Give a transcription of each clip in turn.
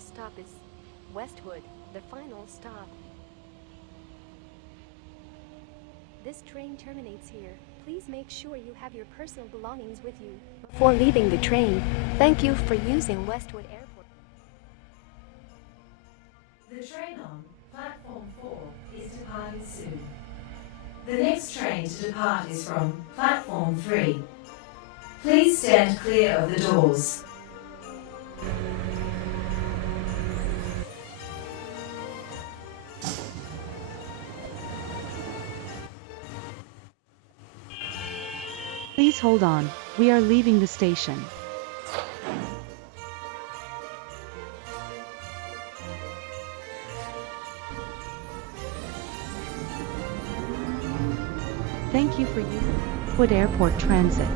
This stop is Westwood, the final stop. This train terminates here. Please make sure you have your personal belongings with you before leaving the train. Thank you for using Westwood Airport. The train on platform 4 is departing soon. The next train to depart is from platform 3. Please stand clear of the doors. Please hold on, we are leaving the station. Thank you for using Westwood Airport Transit.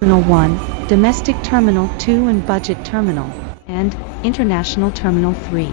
Terminal 1, Domestic Terminal 2 and Budget Terminal, and International Terminal 3.